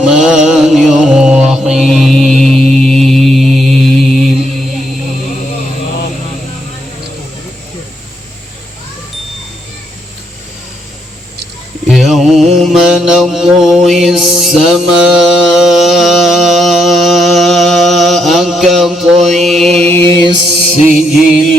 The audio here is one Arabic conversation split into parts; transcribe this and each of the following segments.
الرحمن الرحيم يوم نطوي السماء كطي السجل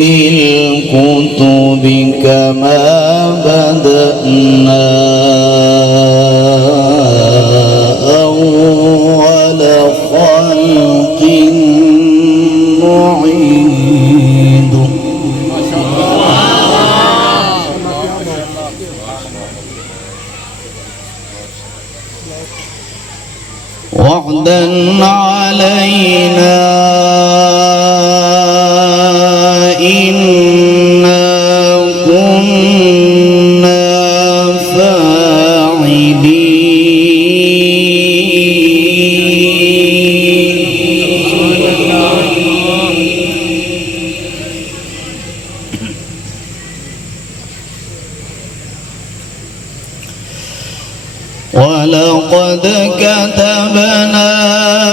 للكتب كما بدأنا أول خلق نعيد وعدا علينا إنا كنا فاعلين ولقد كتبنا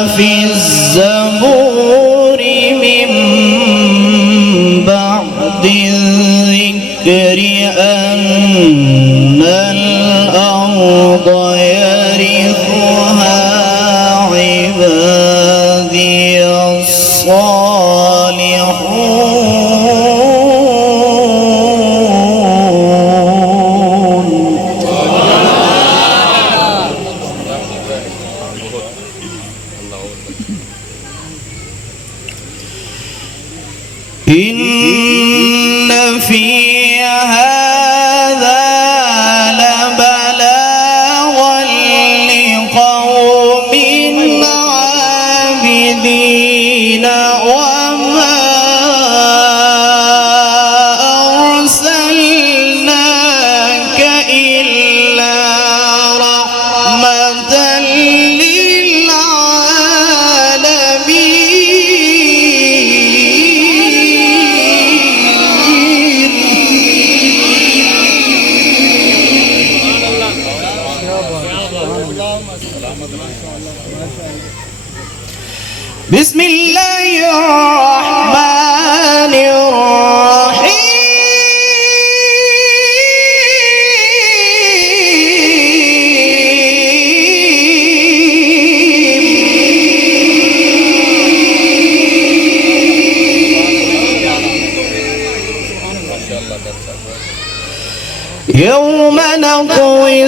في الزبور من بعد الذكر أن الأرض يرثها عبادي الصالحون إن في هذا لبلاغا لقوم عابدين وما أرسلناك إلا رحمة بسم الله الرحمن الرحيم يوم نطوي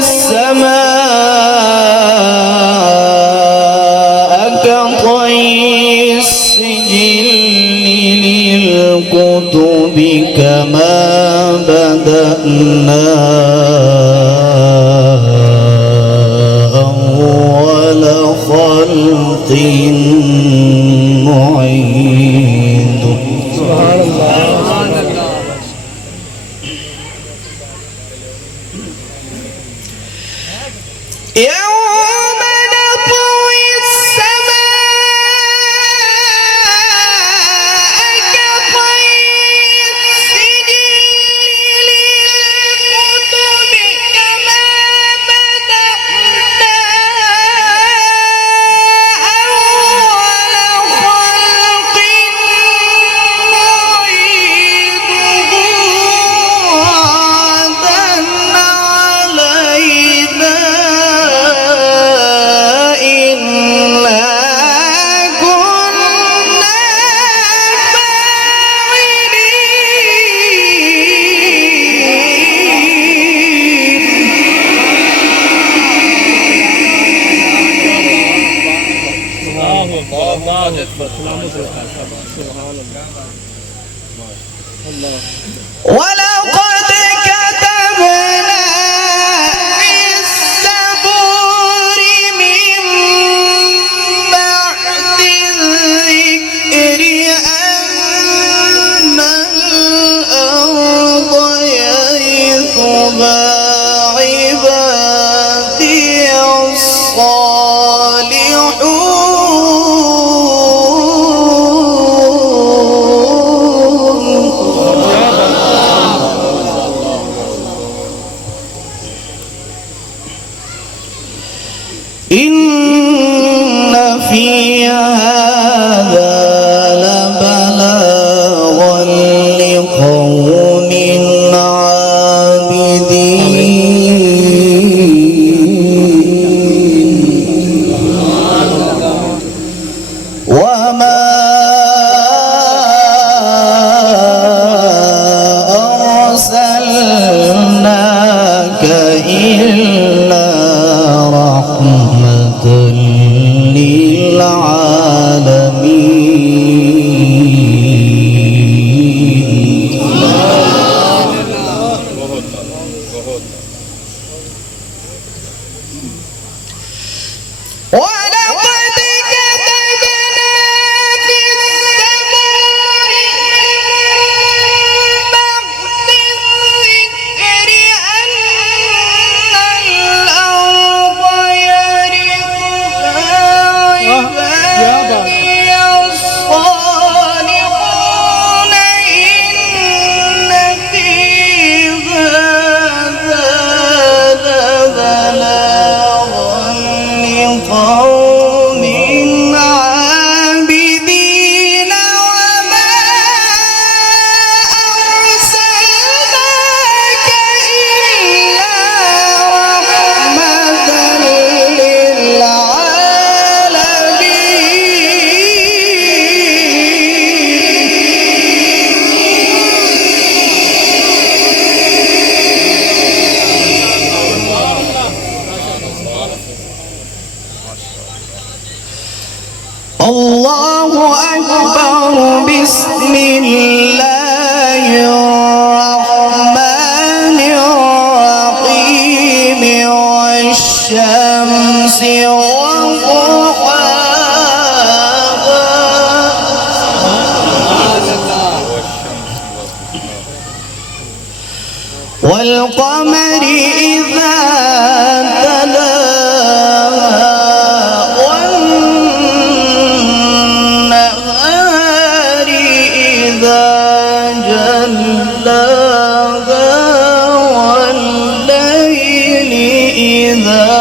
السماء كطي السجل للكتب كما بدأنا أول خلق نعيد سبحان الله يوم نطوي السماء كطي السجل للكتب كما بدأنا أول خلق نعيده وعدا علينا ولقد كتبنا في الزبور من بعد الذكر أن الأرض يرثها عبادي الصالحون إن في هذا لبلاغا لقوم عابدين وما أرسلناك إلا رحمة للعالمين. ولقد كتبنا في الزبور بعد الذكر أن الأرض يرثها عبادي الصالحون إن في هذا لبلاغا لقوم عابدين وما أرسلناك إلا رحمة للعالمين. الله أكبر. بسم الله الرحمن الرحيم والشمس وضحاها والقمر إذا تلاها والنهار إذا جلاها والليل إذا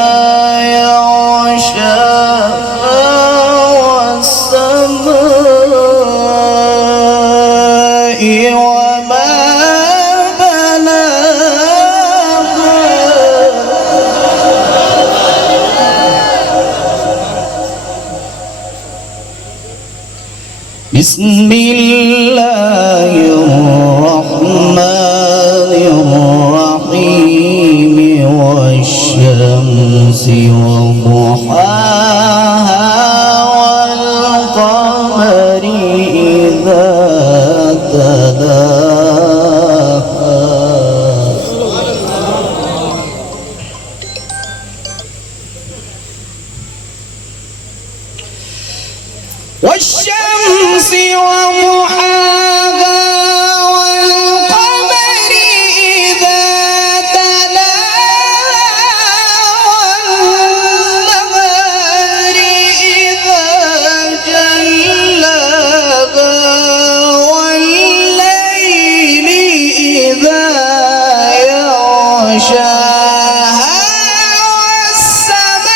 يغشاها والسماء وما بناها بسم الله الرحمن الرحيم والشمس وضحاها والقمر إذا تلاها والشمس وضحاها والقمر إذا تلاها والنهار إذا جلاها والليل إذا يغشاها والسماء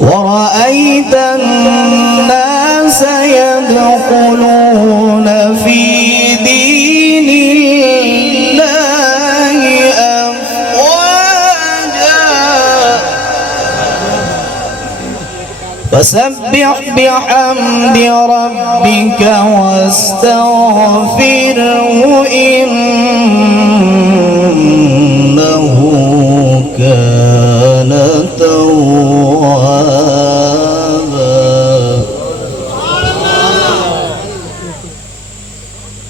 ورأيت الناس يدخلون في دين الله أفواجا فسبح بحمد ربك واستغفره إنه كان توابا.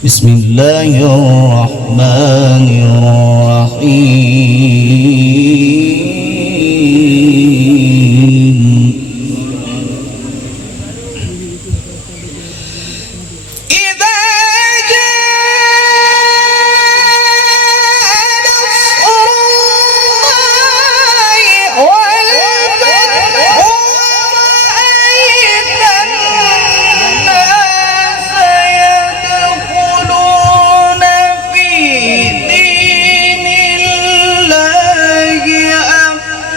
بسم الله الرحمن الرحيم. إذا جاء نصر الله والفتح ورأيت الناس يدخلون في دين الله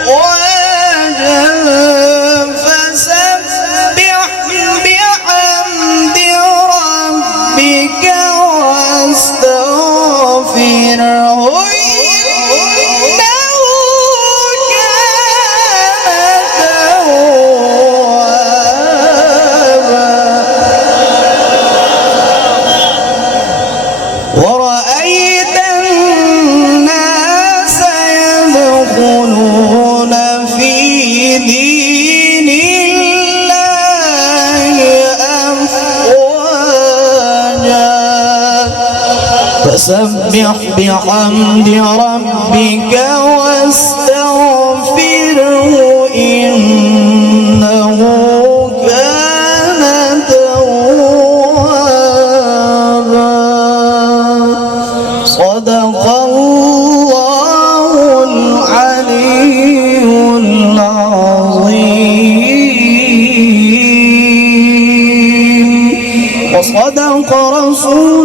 أفواجا فسبح بحمد ربك واستغفره إنه كان توابا. ورأيت الناس يدخلون في دين الله أفواجا فسبح بحمد ربك واستغفره إنه كان توابا. صدق الله العلي العظيم وصدق رسول